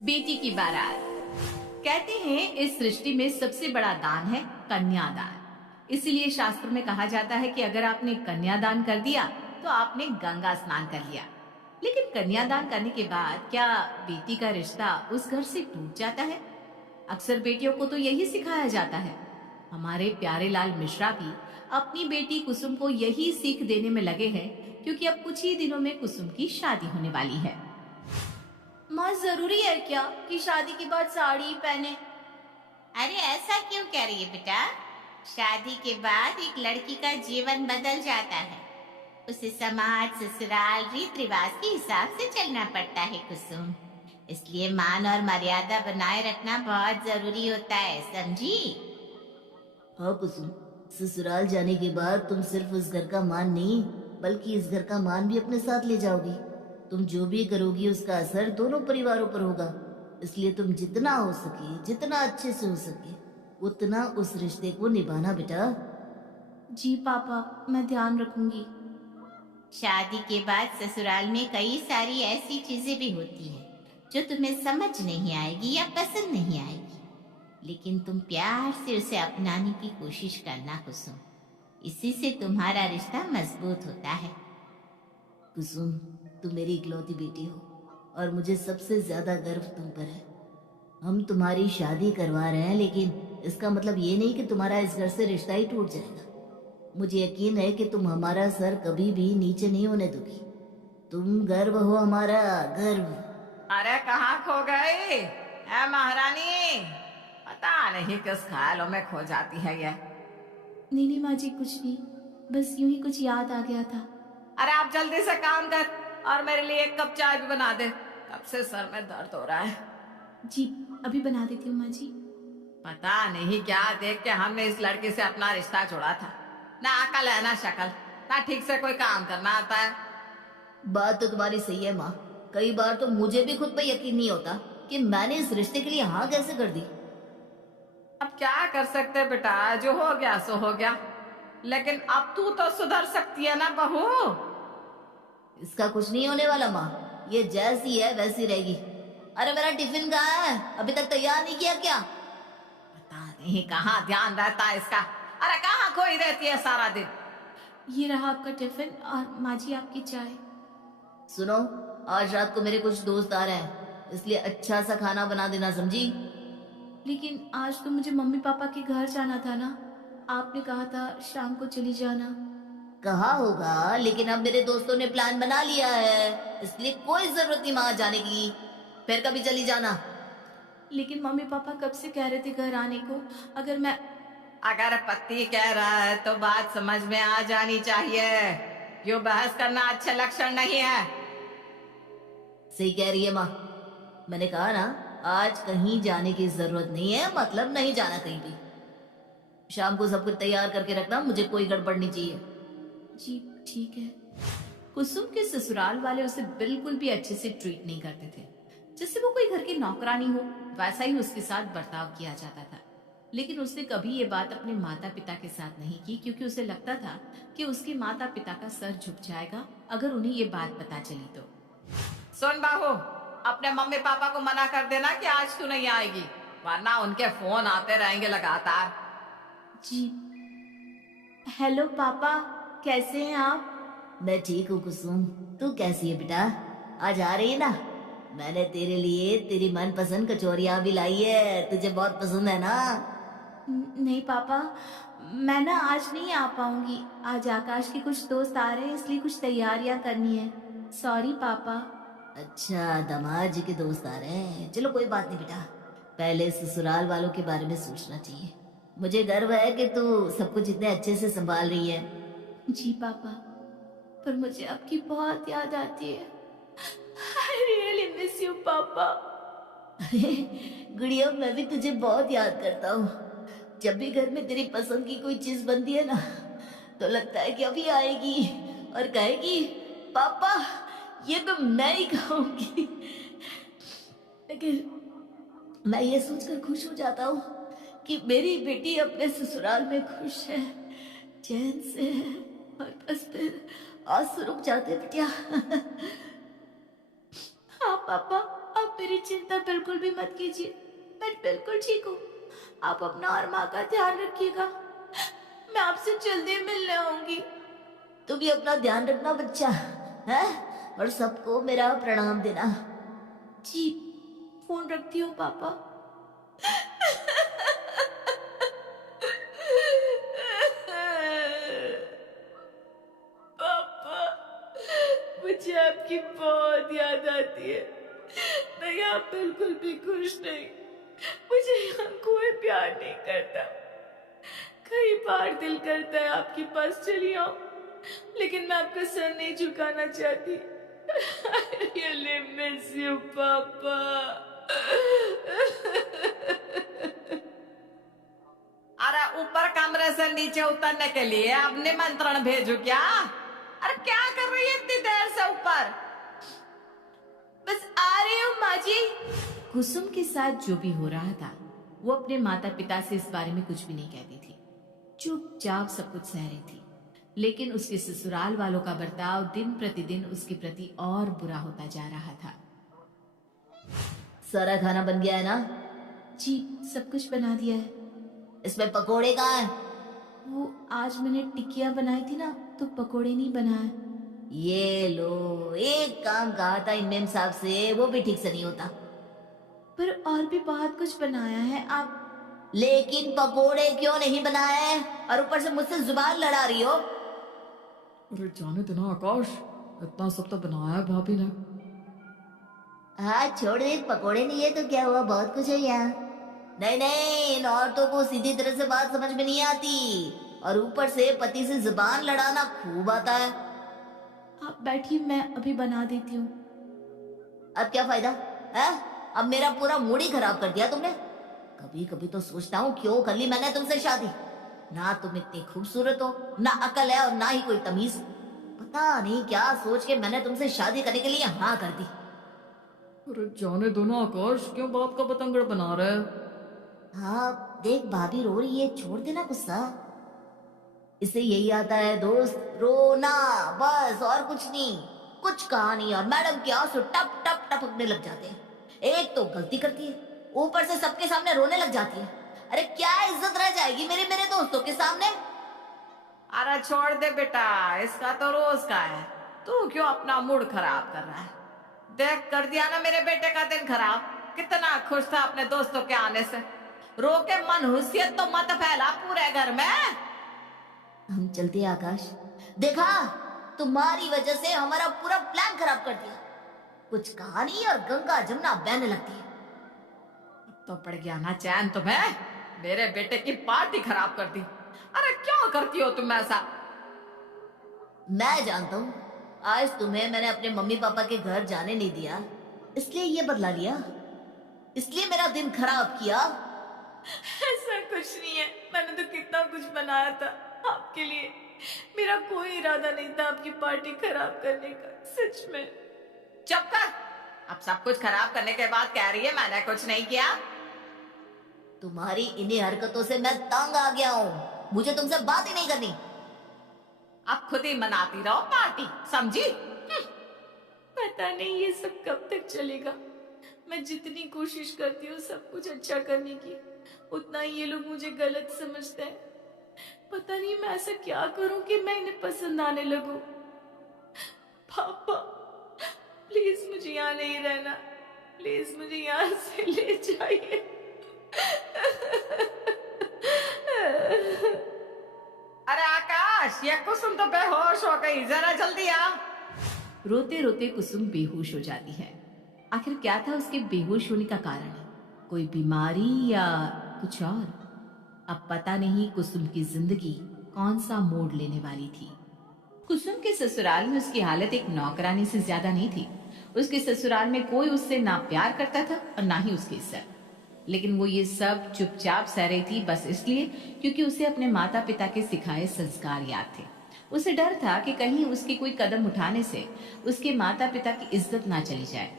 बेटी की बारात। कहते हैं इस सृष्टि में सबसे बड़ा दान है कन्यादान। इसीलिए शास्त्र में कहा जाता है कि अगर आपने कन्यादान कर दिया तो आपने गंगा स्नान कर लिया। लेकिन कन्यादान करने के बाद क्या बेटी का रिश्ता उस घर से टूट जाता है? अक्सर बेटियों को तो यही सिखाया जाता है। हमारे प्यारे लाल मिश्रा भी अपनी बेटी कुसुम को यही सीख देने में लगे हैं, क्योंकि अब कुछ ही दिनों में कुसुम की शादी होने वाली है। माँ, जरूरी है क्या कि शादी के बाद साड़ी पहने? अरे ऐसा क्यों कह रही है बेटा। शादी के बाद एक लड़की का जीवन बदल जाता है। उसे समाज, ससुराल, रीत रिवाज के हिसाब से चलना पड़ता है कुसुम। इसलिए मान और मर्यादा बनाए रखना बहुत जरूरी होता है, समझी? हाँ कुसुम, ससुराल जाने के बाद तुम सिर्फ उस घर का मान नहीं बल्कि इस घर का मान भी अपने साथ ले जाओगी। तुम जो भी करोगी उसका असर दोनों परिवारों पर होगा। इसलिए तुम जितना हो सके, जितना अच्छे से हो सके, उतना उस रिश्ते को निभाना बेटा। जी पापा, मैं ध्यान रखूंगी। शादी के बाद ससुराल में कई सारी ऐसी चीजें भी होती हैं जो तुम्हें समझ नहीं आएगी या पसंद नहीं आएगी, लेकिन तुम प्यार से उसे अपनाने की कोशिश करना कुसुम। इसी से तुम्हारा रिश्ता मजबूत होता है। कुसुम, तुम मेरी इकलौती बेटी हो और मुझे सबसे ज्यादा गर्व तुम पर है। हम तुम्हारी शादी करवा रहे हैं, लेकिन इसका मतलब ये नहीं कि तुम्हारा इस घर से रिश्ता ही टूट जाएगा। मुझे यकीन है कि तुम हमारा सर कभी भी नीचे नहीं होने दोगी। तुम गर्व हो, हमारा गर्व। अरे कहाँ खो गई है महारानी? पता नहीं किस ख्यालों में खो जाती है ये। नहीं माँ जी, कुछ नहीं, बस यूं ही कुछ याद आ गया था। अरे आप जल्दी से काम कर और मेरे लिए एक कप चाय भी बना दे। कब से सर में दर्द हो रहा है। जी, अभी बना देती हूँ माँ जी। पता नहीं क्या देख के हमने इस लड़की से अपना रिश्ता जोड़ा था। ना अकल है ना शक्ल, ना ठीक से कोई काम करना आता है। बात तो तुम्हारी सही है माँ। कई बार तो मुझे भी खुद पे यकीन नहीं होता कि मैंने इस रिश्ते के लिए हाँ कैसे कर दी। अब क्या कर सकते बेटा, जो हो गया सो हो गया। लेकिन अब तू तो सुधर सकती है ना बहू। इसका कुछ नहीं होने वाला माँ, ये जैसी है वैसी रहेगी। अरे मेरा टिफिन कहाँ है? अभी तक तैयार नहीं किया क्या? पता नहीं कहाँ ध्यान रहता है इसका। अरे कहाँ खोई रहती है सारा दिन। ये रहा आपका टिफिन और माँ जी आपकी चाय। सुनो, आज रात को मेरे कुछ दोस्त आ रहे हैं, इसलिए अच्छा सा खाना बना देना, समझी? लेकिन आज तो मुझे मम्मी पापा के घर जाना था ना। आपने कहा था शाम को चली जाना। कहा होगा, लेकिन अब मेरे दोस्तों ने प्लान बना लिया है, इसलिए कोई जरूरत नहीं वहां जाने की। फिर कभी चली जाना। लेकिन मम्मी पापा कब से कह रहे थे घर आने को। अगर पति कह रहा है तो बात समझ में आ जानी चाहिए। क्यों बहस करना अच्छे लक्षण नहीं है। सही कह रही है माँ। मैंने कहा ना, आज कहीं जाने की जरूरत नहीं है, मतलब नहीं जाना कहीं भी। शाम को सब कुछ तैयार करके रखना, मुझे कोई गड़बड़ नहीं चाहिए। जी ठीक है। कुसुम के ससुराल वाले उसे बिल्कुल भी अच्छे से ट्रीट नहीं करते थे। जैसे वो कोई घर की नौकरानी हो, वैसा ही उसके साथ बर्ताव किया जाता था। लेकिन उसने कभी ये बात अपने माता पिता के साथ नहीं की, क्योंकि उसे लगता था कि उसके माता पिता का सर झुक जाएगा अगर उन्हें ये बात पता चली तो। सुन बाहू, अपने मम्मी पापा को मना कर देना कि आज तू नहीं आएगी, वरना उनके फोन आते रहेंगे लगातार। जी। हेलो पापा, कैसे हैं आप? मैं ठीक हूँ कुसुम, तू कैसी है बेटा? आज आ रही है ना? मैंने तेरे लिए तेरी मनपसंद कचौरियाँ भी लाई है, तुझे बहुत पसंद है ना? नहीं पापा, मैं ना आज नहीं आ पाऊंगी। आज आकाश के कुछ दोस्त आ रहे हैं, इसलिए कुछ तैयारियां करनी है। सॉरी पापा। अच्छा, दामाद जी के दोस्त आ रहे हैं। चलो कोई बात नहीं बेटा, पहले ससुराल वालों के बारे में सोचना चाहिए। मुझे गर्व है कि तू सब कुछ इतने अच्छे से संभाल रही है। जी पापा, पर मुझे आपकी बहुत याद आती है। I really miss you पापा। अरे गुड़िया, मैं भी तुझे बहुत याद करता हूँ। जब भी घर में तेरी पसंद की कोई चीज बनती है ना, तो लगता है कि अभी आएगी और कहेगी पापा ये तो मैं ही खाऊंगी। लेकिन मैं ये सोचकर खुश हो जाता हूँ कि मेरी बेटी अपने ससुराल में खुश है, चैन से है, और बस फिर आंसू रुक जाते बिटिया। हाँ पापा, आप मेरी चिंता बिल्कुल भी मत कीजिए, मैं बिल्कुल ठीक हूँ। आप अपना और माँ का ध्यान रखिएगा। मैं आपसे जल्दी मिलने आऊंगी। तू भी अपना ध्यान रखना बच्चा, है? और सबको मेरा प्रणाम देना। जी, फोन रखती हूँ पापा। पापा, मुझे आपकी बहुत याद आती है। मैं यहाँ बिल्कुल भी खुश नहीं। मुझे यहाँ कोई प्यार नहीं करता। कई बार दिल करता है आपके पास चली आऊं, लेकिन मैं आपका सर नहीं झुकाना चाहती। I really miss you, पापा। अरे ऊपर कमरे से नीचे उतरने के लिए अब निमंत्रण भेजू क्या? अरे क्या कर रही है इतनी देर से ऊपर? बस आ रही हूँ माँ जी। कुसुम के साथ जो भी हो रहा था, वो अपने माता पिता से इस बारे में कुछ भी नहीं कहती थी। चुपचाप सब कुछ सह रही थी। लेकिन उसके ससुराल वालों का बर्ताव दिन प्रतिदिन उसके प्रति और बुरा होता जा रहा था। सारा खाना बन गया है ना? जी, सब कुछ बना दिया है। इसमें पकोड़े कहाँ हैं? वो आज मैंने टिकिया बनाई थी ना, तो पकोड़े नहीं बनाए। ये लो, एक काम कहा था इमाम साहब से, वो भी ठीक से नहीं होता। पर और भी बहुत कुछ बनाया है आप। लेकिन पकोड़े क्यों नहीं बनाए? और ऊपर से मुझसे जुबान लड़ा रही हो। अरे जाने दो ना आकाश, इतना सब तो बनाया है भाभी ने। हाँ छोड़ दे, पकोड़े नहीं है तो क्या हुआ, बहुत कुछ है यहाँ। नहीं नहीं, इन औरतों को सीधी तरह से बात समझ में नहीं आती, और ऊपर से पति से जुबान लड़ाना खूब आता है। आप बैठिए, मैं अभी बना देती हूँ। अब क्या फायदा है? अब मेरा पूरा मूड ही खराब कर दिया तुमने। कभी कभी तो सोचता हूँ क्यों कर ली मैंने तुमसे शादी। ना तुम इतनी खूबसूरत हो, ना अकल है, और ना ही कोई तमीज। पता नहीं क्या सोच के मैंने तुमसे शादी करने के लिए हाँ कर दी। अरे जाने दो ना आकाश, क्यों बाप का पतंगड़ बना रहे हो? हाँ देख, भाभी रो रही है, छोड़ देना गुस्सा। इससे यही आता है दोस्त, रोना बस, और कुछ नहीं। कुछ कहा नहीं, और मैडम के आंसू टप टप टपकने लग जाते हैं। एक तो गलती करती है, ऊपर से सबके सामने रोने लग जाती है। अरे क्या इज्जत रह जाएगी मेरे मेरे दोस्तों के सामने? अरे छोड़ दे बेटा, इसका तो रोज का है। तू क्यों अपना मूड खराब कर रहा है? देख, कर दिया ना मेरे बेटे का दिन खराब। कितना खुश था अपने दोस्तों के आने से। रो के मनहूसियत तो मत फैला पूरे घर में। हम चलते हैं आकाश। देखा, तुम्हारी वजह से हमारा पूरा प्लान खराब कर दिया। कुछ कहानी और गंगा जमुना बहने लगती है। तो पड़ गया ना चैन तुम्हें? मेरे बेटे की पार्टी खराब कर दी। अरे क्यों करती हो तुम ऐसा? मैं जानता हूँ, आज तुम्हें मैंने अपने मम्मी पापा के घर जाने नहीं दिया, इसलिए ये बदला लिया, इसलिए मेरा दिन खराब किया। ऐसा कुछ नहीं है, मैंने तो कितना कुछ बनाया था आपके लिए। मेरा कोई इरादा नहीं था आपकी पार्टी खराब करने का, सच में। चुप कर। अब सब कुछ खराब करने के बाद कह रही है मैंने कुछ नहीं किया। तुम्हारी इन्हीं हरकतों से मैं तंग आ गया हूँ, मुझे तुमसे बात ही नहीं करनी। अब खुद ही मनाती रहो पार्टी, समझी? पता नहीं ये सब कब तक चलेगा। मैं जितनी कोशिश करती हूँ सब कुछ अच्छा करने की, उतना ही ये लोग मुझे गलत समझते हैं। पता नहीं मैं ऐसा क्या करूं कि मैं इन्हें पसंद आने लगूं। पापा, प्लीज मुझे यहाँ नहीं रहना, प्लीज मुझे यहाँ से ले जाइए। अरे आकाश, ये कुसुम तो बेहोश हो गई, जरा जल्दी आ। रोते रोते कुसुम बेहोश हो जाती है। आखिर क्या था उसके बेहोश होने का कारण? कोई बीमारी या कुछ और? अब पता नहीं कुसुम की जिंदगी कौन सा मोड़ लेने वाली थी। कुसुम के ससुराल में उसकी हालत एक नौकरानी से ज्यादा नहीं थी। उसके ससुराल में कोई उससे ना प्यार करता था और ना ही उसकी इज्जत। लेकिन वो ये सब चुपचाप सह रही थी, बस इसलिए क्योंकि उसे अपने माता पिता के सिखाए संस्कार याद थे। उसे डर था कि कहीं उसके कोई कदम उठाने से उसके माता पिता की इज्जत ना चली जाए।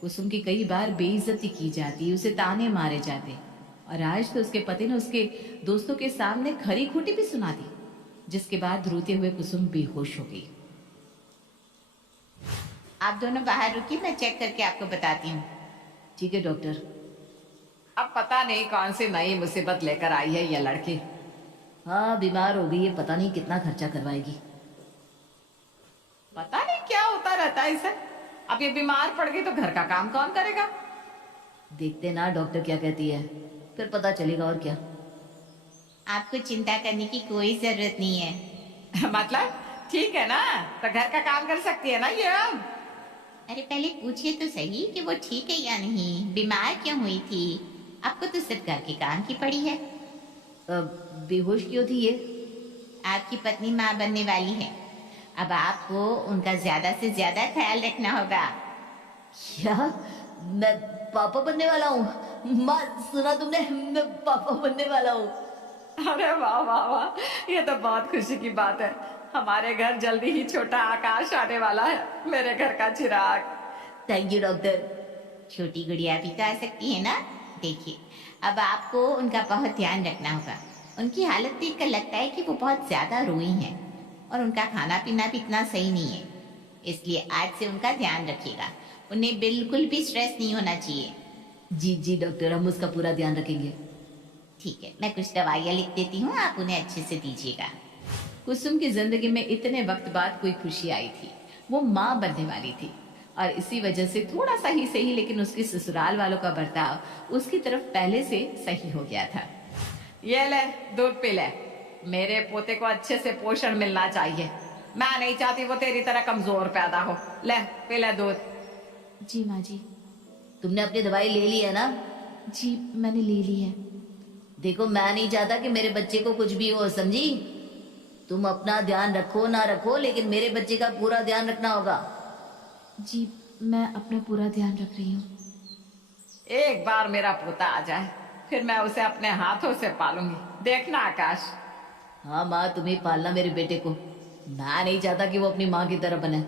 कुसुम की कई बार बेइज्जती की जाती, उसे ताने मारे जाते, और आज तो उसके पति ने उसके दोस्तों के सामने खरी खोटी भी सुना दी, जिसके बाद रोते हुए कुसुम बेहोश हो गई। आप दोनों बाहर रुकिए, मैं चेक करके आपको बताती हूँ। ठीक है डॉक्टर। अब पता नहीं कौन सी नई मुसीबत लेकर आई है ये लड़की। हाँ बीमार हो गई है, पता नहीं कितना खर्चा करवाएगी। पता नहीं क्या होता रहता है इसे। अब ये बीमार पड़ गई तो घर का काम कौन करेगा? देखते ना डॉक्टर क्या कहती है, फिर पता चलेगा और क्या। आपको चिंता करने की कोई जरूरत नहीं है। मतलब ठीक है ना, तो घर का काम कर सकती है ना ये अब। अरे पहले पूछिए तो सही कि वो ठीक है या नहीं, बीमार क्यों हुई थी। आपको तो सिर्फ घर के काम की पड़ी है। बेहोश क्यों थी ये? आपकी पत्नी माँ बनने वाली है, अब आपको उनका ज्यादा से ज्यादा ख्याल रखना होगा। क्या मैं पापा बनने वाला हूँ? माँ सुना तुमने, मैं पापा बनने वाला हूँ। अरे वाह वाह वाह, ये तो बहुत खुशी की बात है। हमारे घर जल्दी ही छोटा आकाश आने वाला है, मेरे घर का चिराग। Thank you doctor. छोटी गुड़िया भी तो आ सकती है ना। देखिए अब आपको उनका बहुत ध्यान रखना होगा। उनकी हालत देखकर लगता है कि वो बहुत ज्यादा रोई हैं और उनका खाना पीना भी इतना सही नहीं है, इसलिए आज से उनका ध्यान रखिएगा। उन्हें बिल्कुल भी स्ट्रेस नहीं होना चाहिए। जी जी डॉक्टर, हम उसका पूरा ध्यान रखेंगे। ठीक है, मैं कुछ दवाइयाँ लिख देती हूँ, आप उन्हें अच्छे से दीजिएगा। कुसुम की जिंदगी में इतने वक्त बाद कोई खुशी आई थी। वो माँ बनने वाली थी और इसी वजह से थोड़ा सा ही सही, लेकिन उसके ससुराल वालों का बर्ताव उसकी तरफ पहले से सही हो गया था। ये ले दूध पी ले, मेरे पोते को अच्छे से पोषण मिलना चाहिए। मैं नहीं चाहती वो तेरी तरह कमजोर पैदा हो। ले पी ले दूध। जी माँ जी। तुमने अपनी दवाई ले ली है ना? जी मैंने ले ली है। देखो मैं नहीं चाहता कि मेरे बच्चे को कुछ भी हो, समझी? तुम अपना ध्यान रखो ना रखो, लेकिन मेरे बच्चे का पूरा ध्यान रखना होगा। जी मैं अपना पूरा ध्यान रख रही हूँ। एक बार मेरा पोता आ जाए, फिर मैं उसे अपने हाथों से पालूंगी, देखना आकाश। हाँ माँ, तुम्हें पालना मेरे बेटे को। मैं नहीं चाहता कि वो अपनी माँ की तरह बने।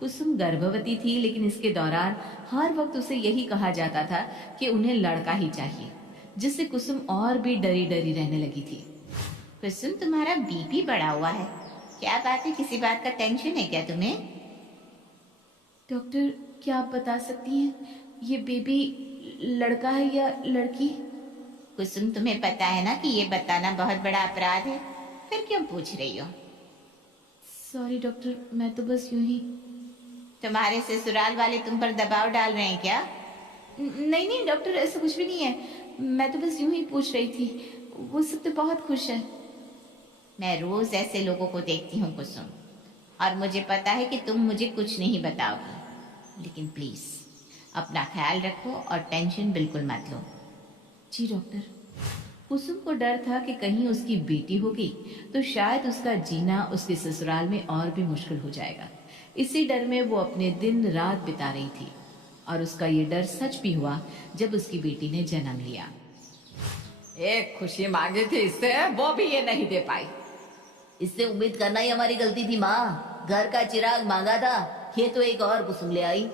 कुसुम गर्भवती थी, लेकिन इसके दौरान हर वक्त उसे यही कहा जाता था कि उन्हें लड़का ही चाहिए, जिससे कुसुम और भी डरी डरी रहने लगी थी। कुसुम तुम्हारा बीपी बढ़ा हुआ है, क्या बात है, किसी बात का टेंशन है क्या तुम्हें? डॉक्टर क्या आप बता सकती हैं ये बेबी लड़का है या लड़की? कुसुम तुम्हें पता है ना कि ये बताना बहुत बड़ा अपराध है, फिर क्यों पूछ रही हो? सॉरी डॉक्टर, मैं तो बस यूं ही। तुम्हारे ससुराल वाले तुम पर दबाव डाल रहे हैं क्या? नहीं नहीं डॉक्टर, ऐसा कुछ भी नहीं है, मैं तो बस यूं ही पूछ रही थी। वो सब तो बहुत खुश है। मैं रोज ऐसे लोगों को देखती हूँ कुसुम, और मुझे पता है कि तुम मुझे कुछ नहीं बताओगी, लेकिन प्लीज अपना ख्याल रखो और टेंशन बिल्कुल मत लो। जी डॉक्टर। कुसुम को डर था कि कहीं उसकी बेटी होगी तो शायद उसका जीना उसके ससुराल में और भी मुश्किल हो जाएगा। इसी डर में वो अपने दिन रात बिता रही थी, और उसका ये डर सच भी हुआ जब उसकी बेटी ने जन्म लिया। एक खुशी मांगी थी इससे, वो भी ये नहीं दे पाई। इससे उम्मीद करना ही हमारी गलती थी माँ। घर का चिराग मांगा था, ये तो एक और कुसुम ले आई।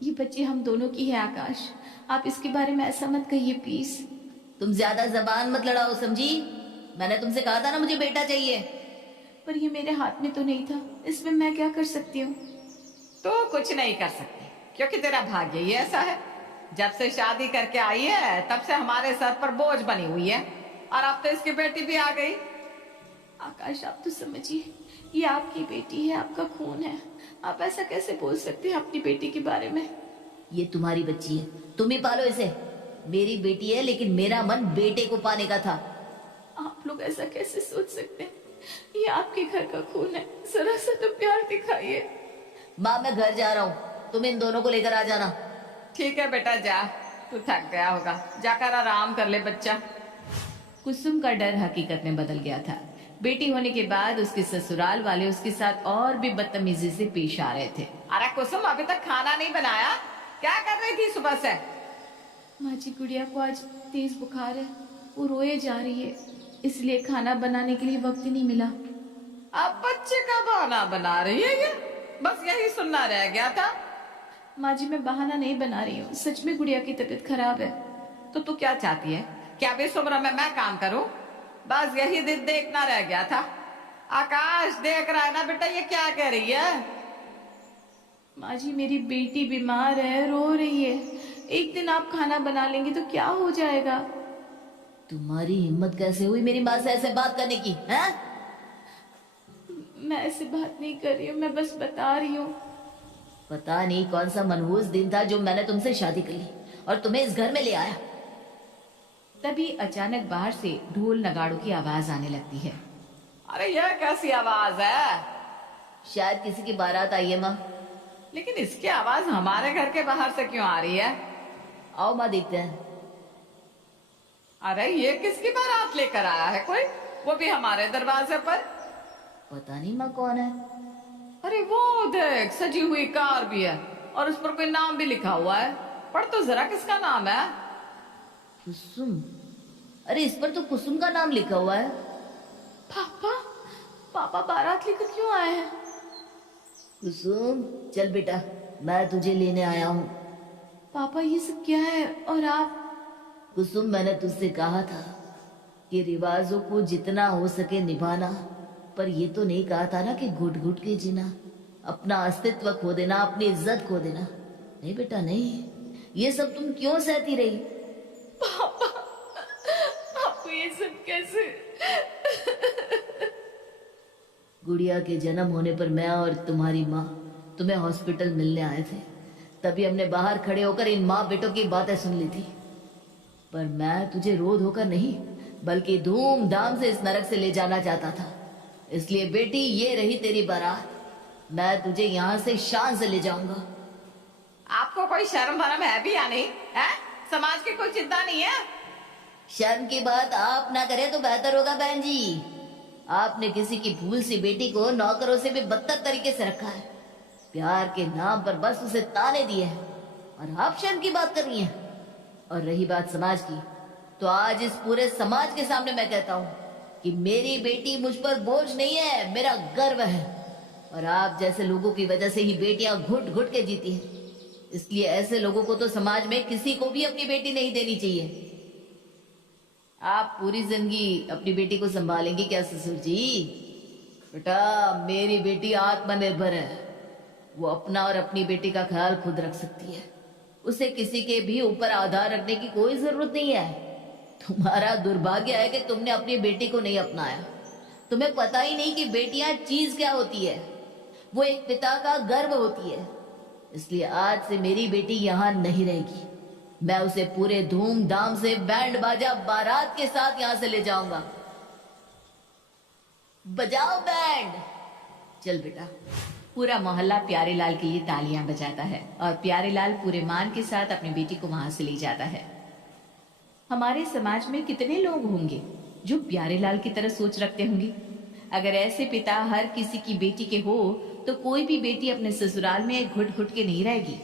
ये बच्चे हम दोनों की है आकाश, आप इसके बारे में ऐसा मत कहिए प्लीज। तुम ज्यादा जबान मत लड़ाओ, समझी? मैंने तुमसे कहा था ना मुझे बेटा चाहिए। पर ये मेरे हाथ में तो नहीं था, इसमें मैं क्या कर सकती हूँ? तो कुछ नहीं कर सकती, क्योंकि तेरा भाग्य ही ऐसा है। जब से शादी करके आई है तब से हमारे सर पर बोझ बनी हुई है, और अब तो इसकी बेटी भी आ गई। आकाश आप तो समझिए, ये आपकी बेटी है, आपका खून है, आप ऐसा कैसे बोल सकते हैं अपनी बेटी के बारे में? ये तुम्हारी बच्ची है, तुम ही पालो इसे। मेरी बेटी है, लेकिन मेरा मन बेटे को पाने का था। आप लोग ऐसा कैसे सोच सकते हैं? ये आपके घर का खून है, जरा सा तो प्यार दिखाइए। माँ मैं घर जा रहा हूँ, तुम इन दोनों को लेकर आ जाना। ठीक है बेटा, जा, तू थक गया होगा, जाकर आराम कर ले बच्चा। कुसुम का डर हकीकत में बदल गया था। बेटी होने के बाद उसके ससुराल वाले उसके साथ और भी बदतमीजी से पेश आ रहे थे। अरे कुसुम, अभी तक खाना नहीं बनाया? क्या कर रही थी सुबह से? माँ जी, गुड़िया को आज तेज बुखार है, वो रोए जा रही है, इसलिए खाना बनाने के लिए वक्त ही नहीं मिला। अब बच्चे का बहाना बना रही है ये, बस यही सुनना रह गया था। माँ जी मैं बहाना नहीं बना रही हूँ, सच में गुड़िया की तबीयत खराब है। तो तू क्या चाहती है? क्या इस उम्र में मैं काम करूं? बस यही दिन देखना रह गया था। आकाश देख रहा है ना बेटा, ये क्या कह रही है? माँ जी, मेरी बेटी बीमार है, रो रही है। एक दिन आप खाना बना लेंगे तो क्या हो जाएगा? तुम्हारी हिम्मत कैसे हुई मेरी माँ से ऐसे बात करने की, हैं? मैं ऐसे बात नहीं कर रही हूँ, मैं बस बता रही हूँ। पता नहीं कौन सा मनहूस दिन था जो मैंने तुमसे शादी कर ली और तुम्हें इस घर में ले आया। तभी अचानक बाहर से ढोल नगाड़ों की आवाज आने लगती है। अरे यह कैसी आवाज है? शायद किसी की बारात आई है माँ। लेकिन इसकी आवाज हमारे घर के बाहर से क्यों आ रही है? आओ माँ, देखते हैं। अरे ये किसकी बारात लेकर आया है कोई, वो भी हमारे दरवाजे पर? पता नहीं माँ कौन है। अरे वो देख, सजी हुई कार भी है और उस पर कोई नाम भी लिखा हुआ है। पढ़ तो जरा, किसका नाम है? कुसुम। अरे इस पर तो कुसुम का नाम लिखा हुआ है। पापा, पापा बारात लेकर क्यों आए हैं? कुसुम चल बेटा, मैं तुझे लेने आया हूँ। पापा ये सब क्या है? और आप? कुसुम, मैंने तुझसे कहा था कि रिवाजों को जितना हो सके निभाना, पर ये तो नहीं कहा था ना कि घुट घुट के जीना, अपना अस्तित्व खो देना, अपनी इज्जत खो देना। नहीं बेटा नहीं, ये सब तुम क्यों सहती रही? पापा, आपको ये सब कैसे? गुड़िया के जन्म होने पर मैं और तुम्हारी माँ तुम्हें हॉस्पिटल मिलने आए थे। तभी हमने बाहर खड़े होकर इन माँ बेटों की बातें सुन ली थी। पर मैं तुझे रो धोकर नहीं, बल्कि धूमधाम से इस नरक से ले जाना चाहता था। इसलिए बेटी, ये रही तेरी बारात। मैं तुझे यहाँ से शान से ले जाऊंगा। आपको कोई शर्म भरम है भी या नहीं है? समाज की कोई चिंता नहीं है? शर्म की बात आप ना करें तो बेहतर होगा बहन जी। आपने किसी की भूल सी बेटी को नौकरों से भी बदतर तरीके से रखा है। प्यार के नाम पर बस उसे ताने दिए हैं और आप शर्म की बात कर रही हैं। और रही बात समाज की, तो आज इस पूरे समाज के सामने मैं कहता हूँ कि मेरी बेटी मुझ पर बोझ नहीं है, मेरा गर्व है। और आप जैसे लोगों की वजह से ही बेटियां घुट घुट के जीती हैं। इसलिए ऐसे लोगों को तो समाज में किसी को भी अपनी बेटी नहीं देनी चाहिए। आप पूरी जिंदगी अपनी बेटी को संभालेंगी क्या ससुर जी? बेटा, मेरी बेटी आत्मनिर्भर है। वो अपना और अपनी बेटी का ख्याल खुद रख सकती है। उसे किसी के भी ऊपर आधार रखने की कोई जरूरत नहीं है। तुम्हारा दुर्भाग्य है कि तुमने अपनी बेटी को नहीं अपनाया। तुम्हें पता ही नहीं कि बेटियां चीज क्या होती है। वो एक पिता का गर्व होती है। इसलिए आज से मेरी बेटी यहाँ नहीं रहेगी। मैं उसे पूरे धूमधाम से बैंड बाजा बारात के साथ यहाँ से ले जाऊंगा। बजाओ बैंड। चल बेटा। पूरा मोहल्ला प्यारेलाल के लिए तालियां बजाता है और प्यारेलाल पूरे मान के साथ अपनी बेटी को वहां से ले जाता है। हमारे समाज में कितने लोग होंगे जो प्यारेलाल की तरह सोच रखते होंगे? अगर ऐसे पिता हर किसी की बेटी के हो तो कोई भी बेटी अपने ससुराल में घुट घुट के नहीं रहेगी।